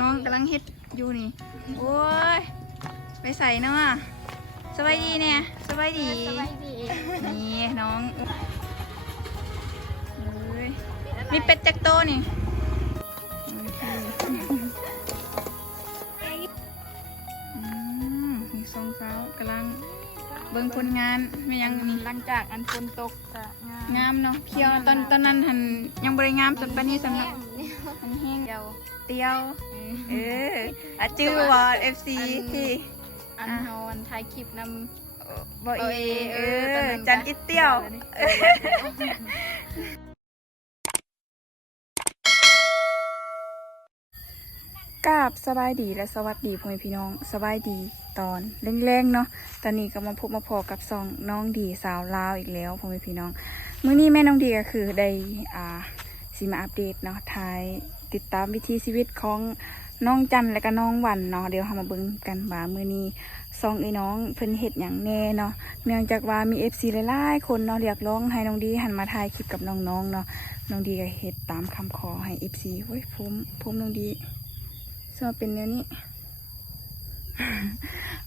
น้องๆกำลังเฮ็ดอยู่นี่โอ้ยไปใส่เนาะสบายดีเนี่ยสบายดีนี่น้องมีเป็ดจักโตนี่มีทรงเท้ากำลังเบิ่งผลงานไม่ยังนี่หลังจากอันฝนตกงามเนาะเขียวตอนนั้นหันยังบริงามสำปานนี้สำหรับอันแห้งเตียวอาจื้อวอด FC ที่อันเฮาอันถ่ายคลิปนำบ่จันอิเตียวกราบสบายดีและสวัสดีพ่อแม่พี่น้องสบายดีตอนแรงๆเนาะตอนนี้ก็มาพบมาพอกับซองน้องดีสาวลาวอีกแล้วพ่อแม่พี่น้องมื้อนี้แม่น้องดีก็คือได้สิมาอัปเดตเนาะทายติดตามวิถีชีวิตของน้องจันและก็น้องวันเนาะเดี๋ยวเรามาเบิ่งกันว่ามื้อนี้ซองไอ้น้องเพิ่นเฮ็ดหยังแน่เนาะเนื่องจากว่ามี FC หลายๆคนเนาะเรียกร้องให้น้องดีหันมาถ่ายคลิปกับน้องๆเนาะน้องดีก็เฮ็ดตามคำขอให้ FC เฮ้ยผมน้องดีชอบเป็นแนวนี้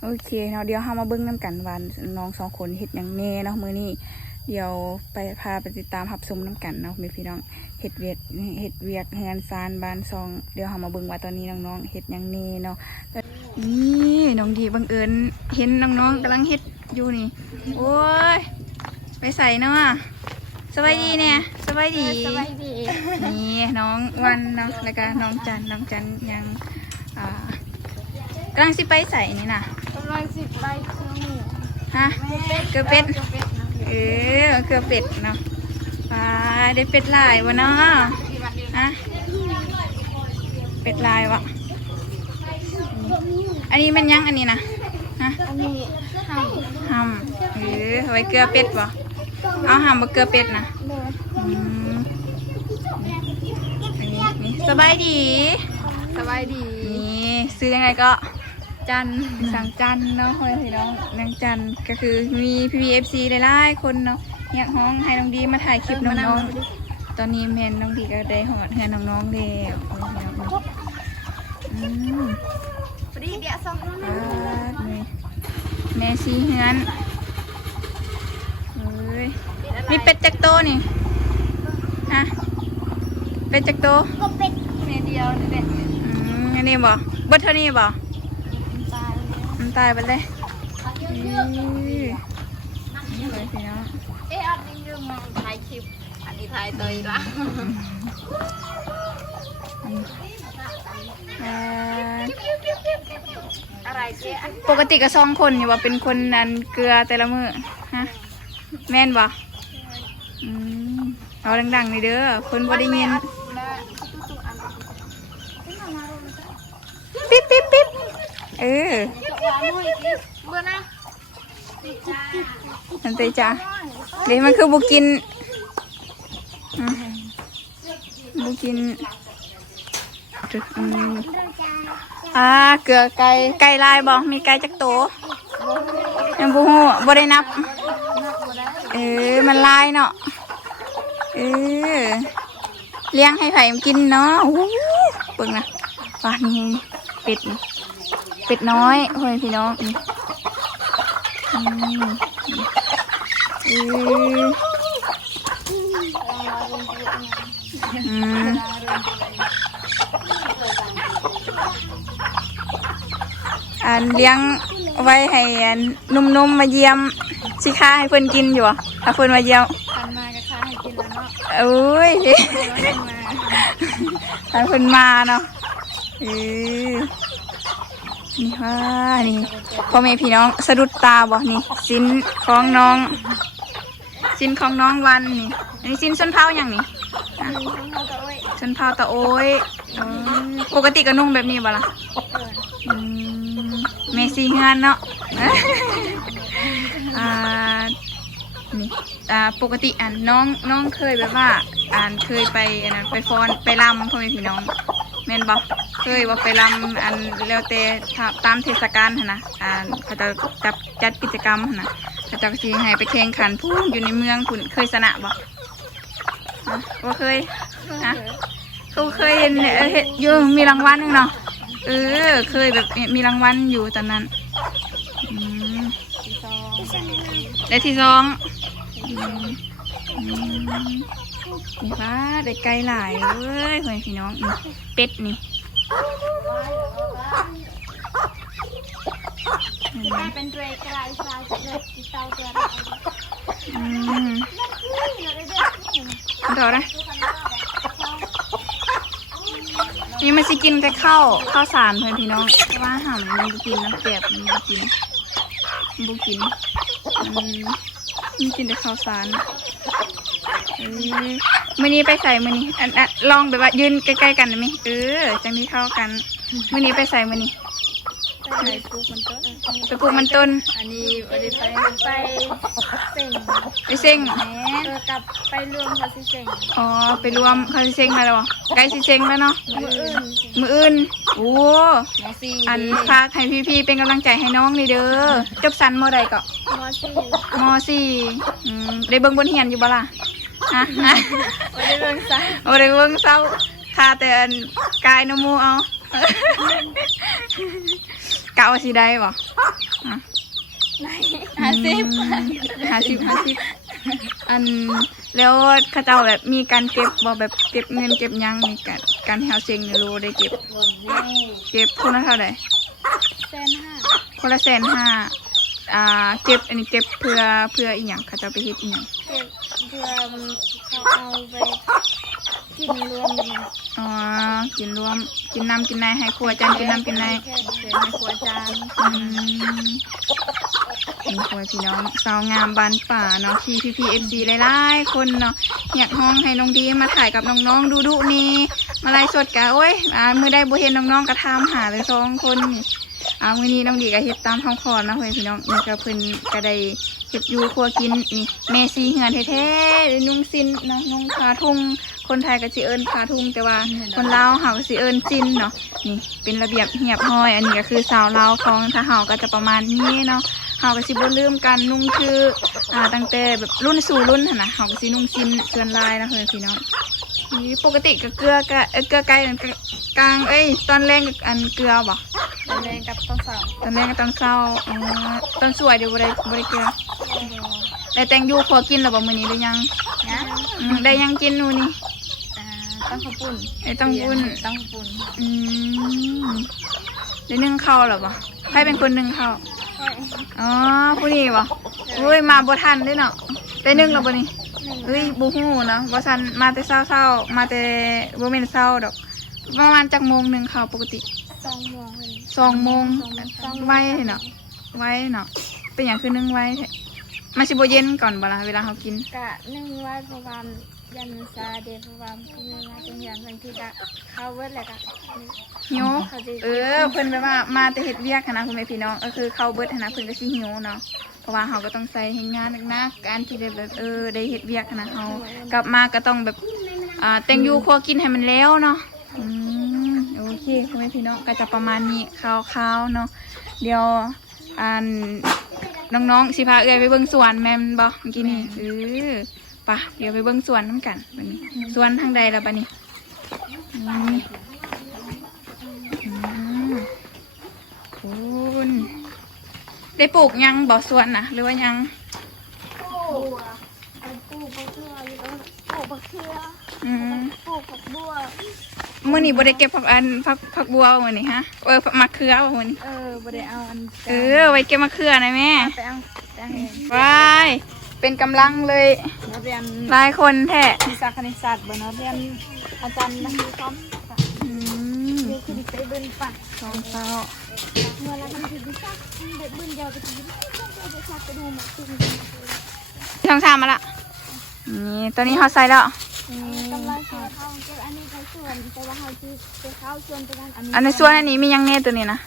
โอเคเนาะเดี๋ยวเรามาเบิ่งน้ำกันวันน้องสองคนเฮ็ดหยังแน่เนาะมื้อนี้เดี๋ยวพาไปติดตามรับชมน้ำกันเนาะพี่น้องเฮ็ดเวียกงานซานบ้านซองเดี๋ยวเรามาเบิ่งว่าตอนนี้น้องๆเฮ็ดหยังแน่เนาะนี่น้องดีบังเอิญเห็นน้องๆกำลังเฮ็ดอยู่นี่โอ้ยไปใส่เนาะสบายดีเนี่ยสบายดีนี่น้องวันเนาะแล้วก็น้องจันยังกำลังสิไปใส่นี่นะกำลังสิไปเครื่องหมูฮะเกลือเป็ดเกลือเป็ดเนาะปลาได้เป็ดลายวะเนาะฮะเป็ดลายวะอันนี้มันยังอันนี้นะฮะอันนี้หำไว้เกลือเป็ดวะเอาหำมาเกลือเป็ดนะนี่สบายดีนี่ซื้อยังไงก็จันสั่งจันเนาะพี่น้องนางจันก็คือมี PPFC หลายๆคนเนาะอยากห้องให้น้องดีมาถ่ายคลิปน้องๆตอนนี้แม่น้องดีก็ได้หอดให้น้องๆแล้วพอดีเดี๋ยวส่งแม่ซีเฮือนมีเป็ดจักโตนี่ฮะเป็ดจักโตก็เป็ดเมเดียวนี่แหละอันนี้บ่เท่านี้บ่มันตายไปเลยนี่เลยพี่น้องอันนี้ยืมถ่ายคลิปอันนี้ถ่ายตัวอีกละอะไรเจ๊ปกติก็2 คนอยู่ว่าเป็นคนนั้นเกลือแต่ละมื้อฮะแม่นบ่เอาดังๆนี่เด้อคนบ่ได้ยินปิ๊บมันเตจ้าเดี๋ยวมันคือบุกินเกลือไก่ลายบอกมีไก่จักโตยังบูฮูบ่ได้นับมันลายเนาะเลี้ยงให้ไผ่มันกินเนาะเบิ่งนะว่านี่เป็ดน้อยเฮ้ยพี่น้องเลี้ยงไว้ให้นุ่มๆมาเยี่ยมสิค้าให้เพื่อนกินอยู่อ่ะถ้าเพื่อนมาเยี่ยมทันมาก็ค้าให้กินแล้วเนาะถ้าเพื่อนมาเนาะนี่ว่านี่พ่อแม่พี่น้องสะดุดตาบ่นี่ชิ้นของน้องวันนี่อันนี้ชิ้นส้นเท้าอย่างนี้ส้นเท้าตะโอ้ยปกติก็นุ่งแบบนี้บ่ล่ะเมซี่งานเนาะนี่ปกติน้องเคยแบบว่าเคยไปไปฟ้อนไปรำพ่อแม่พี่น้องแม่นบ่เคยว่าไปรำแล้วแต่ตามเทศกาลนะเขาจะจัดกิจกรรมนะเขาจะสิให้ไปแข่งขันพูนอยู่ในเมืองคุณเคยชนะบ่ว่าเคยนะเขาเคยเห็นอยู่มีรางวัลนึงเนาะ เคยแบบมีรางวัลอยู่ตอนนั้นอืม ที่สอง ได้ที่สองนี่ว่าได้ไก่หลายเลยเพื่อนพี่น้องนี่เป็ดนี่ ได้เป็นเรกลายสายเล็กที่เตาตัวเรา ต่อนะนี่มันสิกินแต่ข้าวสารเพื่อนพี่น้องเพราะว่าหำมันบุกินน้ำแกบมันบุกินมันกินแต่ข้าวสารมื้อนี้ไปใส่มื้อนี้ลองแบบว่ายืนใกล้ๆกันได้ไหมจังนี้เข้ากันมื้อนี้ไปใส่มื้อนี้ ไปปลูกมันต้น ไปปลูกมันต้น อันนี้ไม่ได้ไปเซ็ง ไปเซ็ง กลับไปรวมเขาสิเซ็ง อ๋อไปรวมเขาสิเซ็งมาแล้วบ่ใกล้สิเซ็งแล้วเนาะ มืออื่น โอ้ มอสี่ อันพากให้พี่ๆเป็นกำลังใจให้น้องนี่เด้อจบสันมใดก็ มอสี่ มสี่ได้เบิ่งบนเฮียนอยู่บ่ล่ะฮะ ไม่ได้เรื่องซ้ โอ้ได้เบิ่งเศร้าคาแต่อันกายน้ำมูเอากะว่าสิได้บ่ 50อันแล้วเข้าเจ้าแบบมีการเก็บบ่แบบเก็บเงินเก็บหยังมีการให้เฮาเซ็งอยู่รู้ได้เก็บคนละเท่าใด ำ150,000 คนละ150,000เก็บอันนี้เก็บเพื่ออีหยังเขาเจ้าไปเฮ็ดอีหยัง เก็บเพื่อเขาเอาไปกินรวมกัน อ๋อกินรวมกินน้ำกินในให้ครัวจานกินน้ำกินใน แค่เดือนในครัวจาน นี่ครัวพี่น้องสาวงามบ้านป่าเนาะที่พี่ๆ FC หลายๆคนเนาะอยากห้องให้น้องดีมาถ่ายกับน้องๆดูนี่มาไลฟ์สดกะโอ้ยมื้อใดบ่เห็นน้องๆก็ถามหาเลย2คนนี่มื้อนี้น้องดีก็เฮ็ดตามคำขอนะเพื่อนพี่น้องนี่ก็เพิ่นก็ได้เฮ็ดอยู่ครัวกินนี่แม่ซีเหือนแท้ๆได้นุ่งซินเนาะนุ่งผ้าทุ่งคนไทยก็สิเอิ้นผ้าทุ่งแต่ว่าคนลาวเฮาก็สิเอิ้นซินเนาะนี่เป็นระเบียบเรียบร้อยอันนี้ก็คือสาวลาวของถ้าเฮาก็จะประมาณนี้เนาะเฮาก็สิบ่ลืมกันนุ่งคือตั้งแต่แบบรุ่นสู่รุ่นหั่นน่ะเฮาก็สินุ่งซินเสื้อลายนะเพื่อนพี่น้องนี่ปกติก็เกลือไก่กลางตอนแรกอันเกลือบ่ ตอนแรกกับต้นสาว ตอนแรกก็ตอนเช้าตอนสวยเดี๋ยวบ่ได้เกลือได้แต่งอยู่พอกินแล้วบ่มื้อนี้หรือยัง นะ ได้ยังกินนู่นนี่ ตั้งข้าวปุ้น ต้องปุ้น ตั้งข้าวปุ้น ได้นึ่งข้าวหรอบ่ใครเป็นคนนึ่งข้าว ค่อย อ๋อผู้นี้บ่อุ้ยมาบ่ทันเด้เนาะได้นึ่งแล้วบ่นี่เฮ้ยบ่ฮู้เนาะบ่ทันมาแต่เช้ามาแต่บ่แม่นเช้าดอกประมาณจักโมงนึงข้าวปกติ 2 โมงเลย 2 โมงไว้เนาะไว้เนาะเป็นหยังคือนึ่งไว้แท้มันสิบ่เย็นก่อนบ่ล่ะเวลาเฮากิน กะนึ่งไว้เพราะว่ายันซาเดเพราะว่าคือมาจังยันบางทีกะเข้าเวิร์ดแหละกะ หิวเพิ่นแบบว่ามาแต่เฮ็ดเวียกหั้นนะคุณแม่พี่น้องก็คือเข้าเบิดหั้นนะเพิ่นก็สิหิวเนาะเพราะว่าเฮาก็ต้องใส่เฮ็ดงานหนักๆการที่ได้แบบได้เฮ็ดเวียกหั้นนะเฮากลับมาก็ต้องแบบแต่งอยู่ครัวกินให้มันแล้วเนาะโอเคคุณแม่พี่น้องก็จะประมาณนี้คร่าวๆเนาะเดี๋ยวน้องๆสิพาเอื้อยไปเบิ่งสวนแม่นบ่เมื่อกี้นี่ป่ะเดี๋ยวไปเบิ่งสวนนำกันบัดนี้สวนทางใดล่ะบัดนี้คุณได้ปลูกยังบ่อสวนนะหรือว่ายัง ปลูกบักเขืออยู่แล้วปลูกบักเขือปลูกผักบัว มื้อนี้บ่ได้เก็บผักบัวมื้อนี้ฮะมะเขือมื้อนี้ บ่ได้เอาอัน ไว้เก็บมะเขือนะแม่ ไปเอาเอง ว้ายเป็นกำลังเลย นักเรียน หลายคนแท้ วิชาคณิตศาสตร์บ่เนาะเรียนอาจารย์นักวิเคราะห์เดี๋ยวคือไปเบิ่นปัด สองเศร้า เมื่อไรมันถึงวิชาเด็กเบิ่นยาวไปถึงวิชาไปดูหมดทุก ช่องสามมาละนี่ตัวนี้เฮาใส่แล้ว กำลังเข้าเก็บอันนี้ไปส่วนแต่ว่าเขาคือไปเข้าส่วนไปนั้น อันในส่วนอันนี้มียังแน่ตัวนี้นะ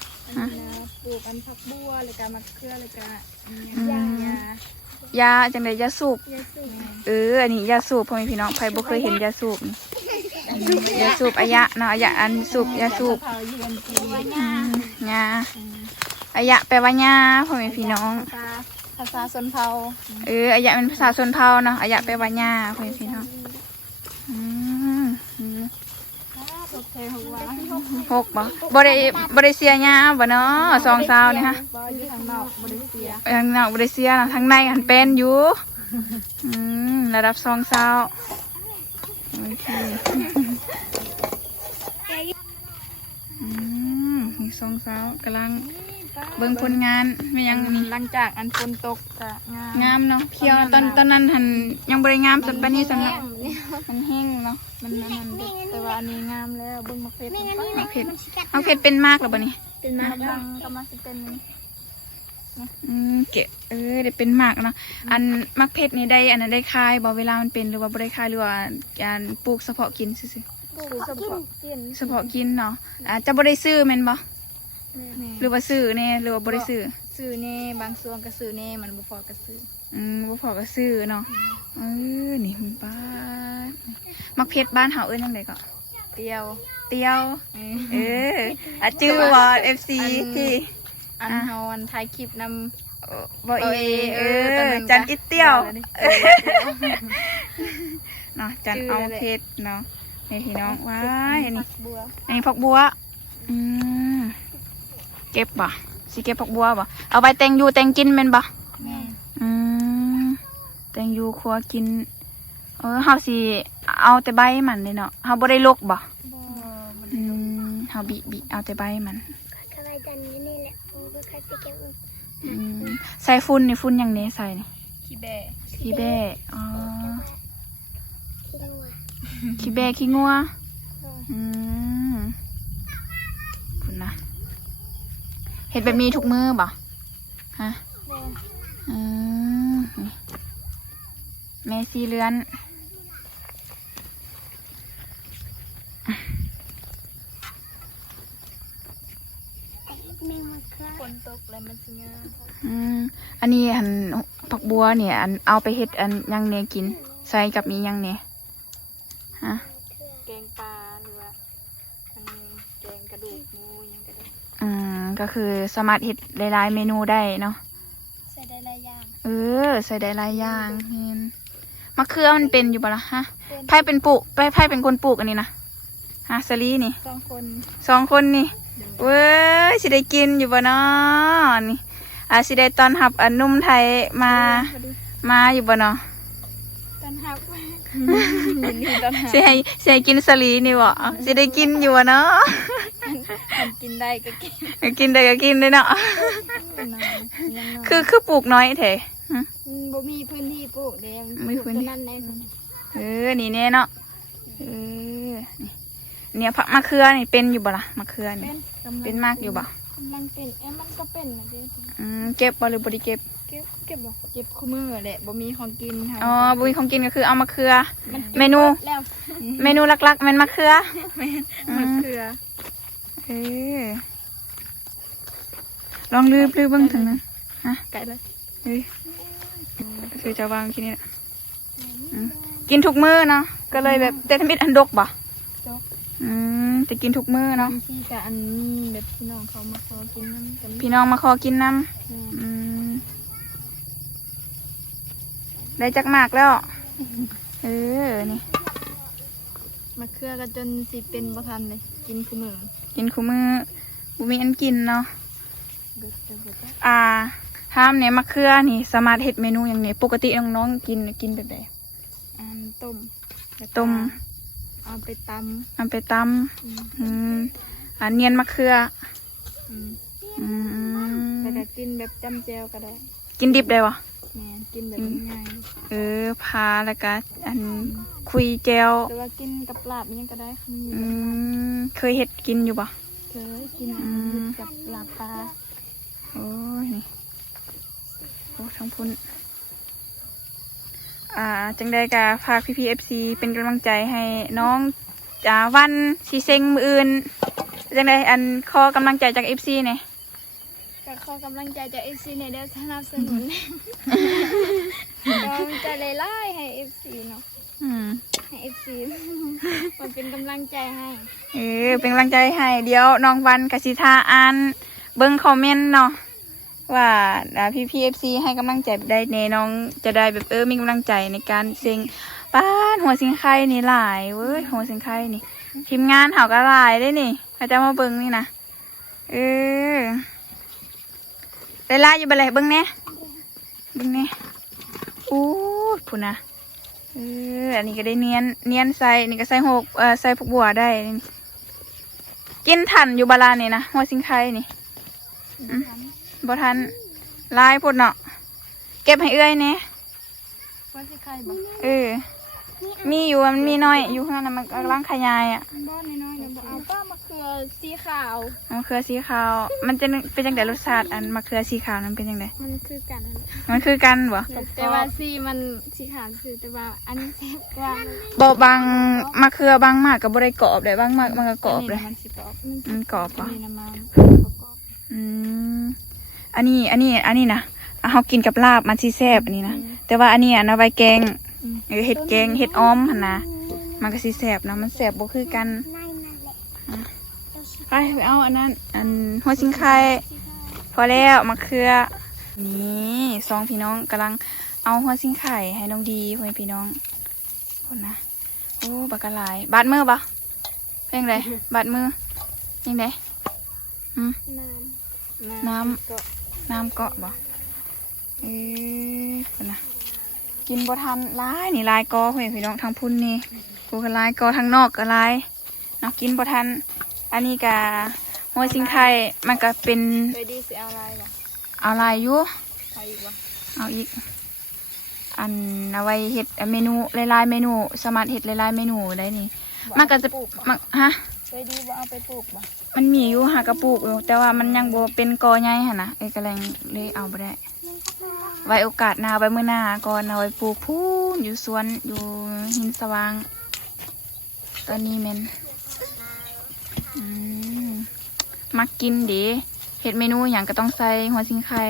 ปลูกอันผักบัวเลยก็มะเขือเลยก็ ยาจังไดยาสูบ ยาสูบ อันนี้ยาสูบพ่อแม่พี่น้องใครบ่เคยเห็นยาสูบนี่ยาสูบอายะเนาะอายะอันสูบยาสูบยาอายะแปลว่ายาพ่อแม่พี่น้อง ภาษาชนเผ่า อายะเป็นภาษาชนเผ่าเนาะอายะแปลว่ายาพ่อแม่พี่น้อง โอเคหัว 6บ่ได้เสียหญ้าบ่เนาะสองสาวนี่ฮะ บ่อยู่ทางนอกบ่ได้เสีย ทางนอกบ่ได้เสียนะทางในหันเป็นอยู่ระดับสองสาวโอเคมีสองสาวกำลังเบิ่งผลงานไม่ยังนี่ หลังจากอันฝนตกก็งาม งามเนาะเขียวตอนนั้นหันยังบ่ได้งามสักปานนี้สำหรับมันแห้งเนาะ มันแต่ว่าอันนี้งามแล้วเบิ่งมะเขือ มักเผ็ดเป็นมากแล้วบ่นี่ เป็นมากำลังสิเป็น เกะได้เป็นมากเนาะอันมักเผ็ดนี่ได้อันนั้นได้คายบ่เวลามันเป็นหรือว่าบ่ได้คายหรือว่าการปลูกเฉพาะกินซื่อ ปลูกเฉพาะกิน ๆเฉพาะกินเนาะจะบ่ได้ซื้อแม่นบ่หรือว่าซื้อแน่หรือว่าบ่ได้ซื้อ ซื้อแน่บางส่วนก็ซื้อแน่มันบ่พอก็ซื้อ บ่พอก็ซื้อเนาะนี่มันป้าดมักเผ็ดบ้านเฮาเอิ้นจังไดก็ เตียว เตียวชื่อว่า FC ที่ อันเฮาอันถ่ายคลิปนำ บ่อี ตอนนั้น จันอิเตียว เ เนาะจันเอาเผ็ดเนาะนี่พี่น้องว้ายอันนี้ บัว อันนี้ผักบัวเก็บบ่สิเก็บผักบัวบ่เอาไปแต่งอยู่แต่งกินแม่นบ่ แม่ แต่งอยู่ครัวกินเฮาสิเอาแต่ใบมันเลยเนาะเฮาบ่ได้ลกบ่ บ่ เฮาบิเอาแต่ใบมัน ทำไมจันนี่แหละบ่เคยไปเก็บ ใส่ฝุ่นนี่ฝุ่นหยังนี้ใส่นี่ ขี้แบะ ขี้แบ้อ๋อ ขี้งัว ขี้งัวฝุ่นนะเฮ็ดแบบนี้ทุกมื้อบ่ฮะ นี่แม่สีเลือน แม่มาค่ะฝนตกแล้วมันสิงาม อันนี้อันผักบัวเนี่ยอันเอาไปเฮ็ดอันยังเนกิน ใส่กับนี้ยังเนฮะ แกงปลาหรือว่าแกงกระดูกหมูยังก็ได้ ก็คือสามารถเฮ็ดหลายๆเมนูได้เนาะ ใส่ได้หลายอย่าง ใส่ได้หลายอย่างเห็นมะเขือมันเป็นอยู่ปะล่ะฮะไผ่เป็นเป็นคนปลูกอันนี้นะฮะสลีนี่ 2 คน 2 คนนี่เว้ยสิได้กินอยู่บ่เนาะนี่สิได้ตอนรับอันนุ่มไทยมาอยู่บ่เนาะ ต้นฮักยินดีต้นฮัก สิให้กินสลีนี่บ่สิได้กินอยู่บ่เนาะ มันกินได้ก็กิน กินได้ก็กินเลยเนาะคือปลูกน้อยแท้ บ่มีพื้นที่ปลูกเด้ มีพื้นที่ นั่นแน่ นี่แน่เนาะนี่เนี่ยผักมะเขือนี่เป็นอยู่บ่ล่ะมะเขือนี่เป็นมากอยู่บ่ กำลังเป็นมันก็เป็นนะเด้ เก็บบ่หรือบ่ได้เก็บ เก็บบ่เก็บคู่มือแหละบ่มีของกินค่ะ บุญของกินก็คือเอามะเขือ เมนู แล้ว เมนูหลักๆมันมะเขือ มะเขือ ลองลืบเบิ่งทางนั้นฮะ ไก่เลย คือจะวางที่นี่แหละกินทุกมื้อเนาะก็เลยแบบแต่ทำอิดอันดกบ่แต่กินทุกมื้อเนาะ บางทีก็อันมีแบบพี่น้องเขามาขอกินน้ำกัน พี่น้องมาขอกินน้ำได้จักมากแล้วนี่ มะเขือก็จนสิเป็นบ่ทันเลยกินคู่มือ กินคู่มื้อบุมีอันกินเนาะ เบิดจะเบิดได้ ห้ามเนี่ยมะเขือนี่สามารถเฮ็ดเมนูอย่างนี้ปกติน้องๆกินแบบใด ต้ม ต้ม เอาไปต เอาไปตำเนียนมะเขือ ำแล้วก็กินแบบจำแจวก็ได้ กินดิบได้วะ แม่นกินแบบง่าย พาแล้วก็อันคุยแจว ๆหรือว่ากินกับลาบยังก็ได้มี เคยเฮ็ดกินอยู่ปะ เคยกินกับลาบปลา โอ้ยนี่โอ้ทั้งพุ่นจังได้กะฝากพี่ๆ FC เป็นกำลังใจให้น้องวันสีเซ็งมืออื่นจังได้อันขอกำลังใจจาก FC เนี่ย ก็ขอกำลังใจจาก FC ในเด้อสนับสนุนก็จะไล่ๆให้ FC เนาะให้ FC มันเป็นกำลังใจให้ เป็นกำลังใจให้เดี๋ยวน้องวันกสิทาอ่านเบิ้งคอมเมนต์เนาะว่าพี่ๆ FC ให้กำลังใจได้เนน้องจะได้แบบมีกำลังใจในการเซ็งป้านหัวสิงไข่นี่หลายเว้ยหัวสิงไข่นี่ ทีมงานเขาก็หลายได้นี่เขาจะมาเบิ่งนี่นะได้ลายอยู่บ่เลยเบิ่งเนี่ยเบิ่งเนี่ยอู้พูนะอันนี้ก็ได้เนียนใส่นี่ก็ใส่ใส่พวกบัวได้นี่กินทันอยู่บาลานี่นะหัวสิงไข่นี่บ่ทันลายพูดเนาะเก็บให้เอื้อยเนี่ย ว่าสิใครบ่ มีอยู่มันมีน้อยอยู่ข้างนั้นมันกำลังขยายอ่ะ บ้านน้อยๆเนี่ยบ่เอาป้ามะเขือสีขาว มะเขือสีขาวมันจะเป็นจังไดรสชาติอันมะเขือสีขาวนั้นเป็นจังได มันคือกันนั่นแหละ มันคือกันบ่ แต่ว่าสีมันสีขาวคือแต่ว่าอันนี้แซ่บกว่า บ่บางมะเขือบางมากก็บ่ได้กรอบเลยบางมากมันก็กรอบเลย มันสิกรอบ มันกรอบบ่ นี่นะมันกรอบ อืมอันนี้นะเฮากินกับลาบมันสิแซ่บอันนี้นะแต่ว่าอันนี้เอาไว้แกงเห็ดแกงเห็ดอ้อมหั่นนะมันก็สิแซ่บนะมันแซ่บบ่คือกันไปเอาอันนั้นอันหัวชิงไข่พอแล้วมะเขือนี่สองพี่น้องกำลังเอาหัวชิงไข่ให้น้องดีพ่อแม่พี่น้องคนนะโอ้บักกะหลายบาดมือปะเพียงไรบาดมือยังไงน้ำเกาะบ่คนนะกินบ่ทันลายนี่ลายกอพ่อแม่พี่น้องทางพุ่นนี่กูก็ลายกอทางนอกก็ลายเนาะกินบ่ทันอันนี้กะหัวชิงไข่มันก็เป็น ไปดีสิเอาอะไรบ่ เอาลายอยู่ เอาอีกบ่ เอาอีกอันเอาไว้เห็ดเมนูหลายๆเมนูสามารถเห็ดหลายๆเมนูได้นี่มันก็จะมันฮะ ไปดีบ่เอาไปปลูกบ่ มันมีอยู่หากระปุกอยู่แต่ว่ามันยังบ่เป็นกอใหญ่หั่นนะกำลังเลยเอาบ่ได้ไว้โอกาสหน้าไว้มื้อหน้าก่อนเอาไว้ปลูกพูนอยู่สวนอยู่หินสว่างตอนนี้แม่นมักกินดิเห็ดเมนูอย่างก็ต้องใส่หัวสิงไข่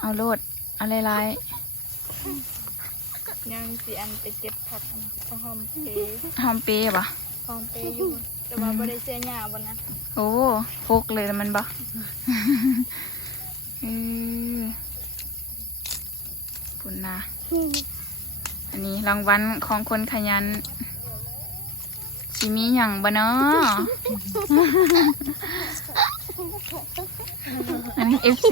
เอาโลดเอาหลาย ยังสิอันไปเจ็บผักนะพอหอมเป ๆหอมเปย์ปะ หอมเปอยู่แต่ว่าบ่ได้เสียหญ้าบ่นะ โอ้โฟกเลยมันบ่ปุ่นนะอันนี้รางวัลของคนขยันสิมีอย่างบ่เนาะอันนี้ FC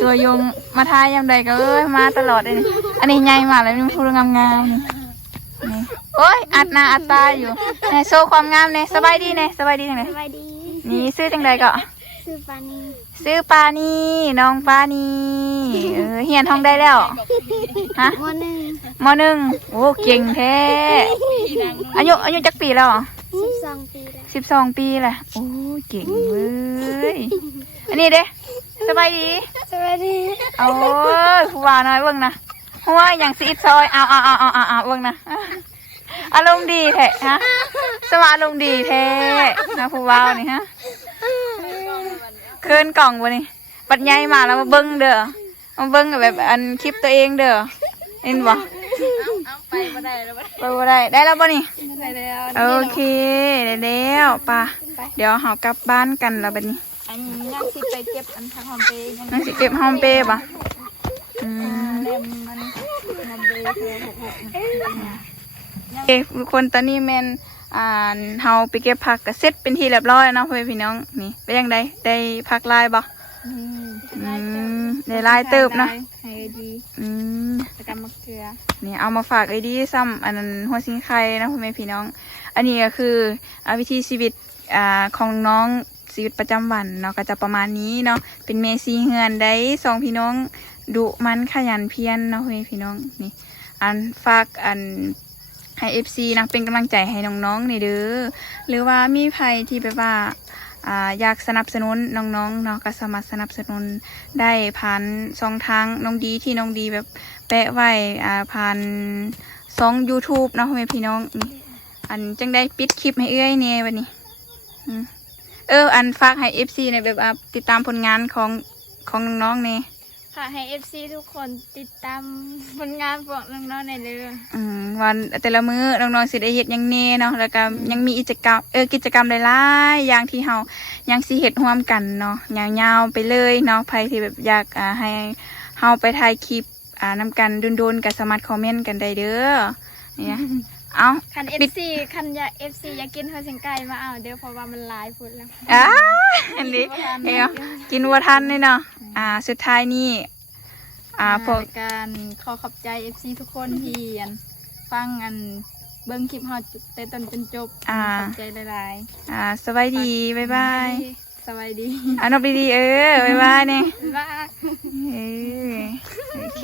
ตัวยงมาทายยามใดก็มาตลอดเลยอันนี้ใหญ่มากเลยมันพูดงามๆนี่โอ้ยอัดหน้าอัดตาอยู่ในโชว์ความงามเนี่ยสบายดีเนี่ยสบายดีจังเลย สบายดี นี่ซื้อจังใดก็ ซื้อปลานี ซื้อปลานี่น้องปลานี่เฮียนห้องได้แล้วฮะ มหนึ่ง ม.1โอ้เก่งแท้อายุจักปีแล้ว 12 ปีแล้ว 12 ปีแหละโอ้เก่งเว้ยอันนี้เด้สบายดี สวัสดี เอาผู้ว่าน้อยเบิ่งนะหัวอย่างซีดซอยเอาเบิ่งนะอารมณ์ดีแท้ฮะสมาอารมณ์ดีแท้นะผู้ว่านี่ฮะเคินกล่องบ่นี่ปัดใหญ่มาแล้วมาเบิ่งเด้อมาเบิ่งแบบอันคลิปตัวเองเด้อเห็นบ่ ไปบ่ได้แล้วบ่ ไปบ่ได้แล้วบ่นี่ ได้แล้ว โอเคได้แล้วป่ะเดี๋ยวเฮากลับบ้านกันแล้วบัดนี้ อันนี้ยังสิไปเก็บอันทางหอมเปยัง นั่นสิเก็บหอมเปย์ป่ะ เล่มมันหอมเปคือ66 ทุกคนตอนนี้แม่นเฮาไปเก็บผักก็เสร็จเป็นที่เรียบร้อยแล้วเนาะพ่อแม่พี่น้องนี่เป็นยังไงได้ผักลายบ่ได้ลายเติบเนาะ ให้ดี แล้วก็มะเขือ นี่เอามาฝากไอ้ดีซ้ำอันนั้นหัวสิงไข่นะพ่อแม่พี่น้อง อันนี้ก็คือวิถีชีวิตของน้องชีวิตประจำวันเนาะก็จะประมาณนี้เนาะเป็นเมซีเฮือนได้สองพี่น้องดุมันขยันเพียรเนาะพ่อแม่พี่น้องนี่อันฝากอันให้ FC นะเป็นกำลังใจให้น้องๆนี่เด้อหรือว่ามีใครที่แบบว่าอยากสนับสนุนน้องๆเนาะก็สามารถสนับสนุนได้ผ่านช่องทางน้องดีที่น้องดีแบบแปะไว้ผ่านYouTube เนาะพ่อแม่พี่น้องนี่อันจังได้ปิดคลิปให้เอื้อยเนี่ยวันนี้อันฝากให้ FC เนี่ยแบบติดตามผลงานของน้องๆเนี่ย ค่ะให้ FC ทุกคนติดตามผลงานพวกน้องๆในเรื่อง วันแต่ละมื้อน้องๆสิได้เฮ็ดหยังแน่เนาะแล้วก็ยังมีกิจกรรมหลายๆอย่างที่เฮายังสิเฮ็ดร่วมกันเนาะยาวๆไปเลยเนาะใครที่แบบอยากให้เฮาไปถ่ายคลิปนำกันโดนๆก็สามารถคอมเมนต์กันได้เด้อเนี่ย เอา คัน FC คันอยาก FC อยากกินเฮอสิงไก่มาเอาเด้อเพราะว่ามันหลายพุ่นแล้ว อันนี้เดี๋ยวกินวัวทันเลยเนาะสุดท้ายนี่พวก การขอขอบใจ FC ทุกคนที่ฟังเบิ่งคลิปเฮาแต่ต้นจนจบขอบใจหลายสบายดี บ๊ายบาย สบายดี นบดีๆบ๊ายบายเนี่ย บ๊ายบาย โอเค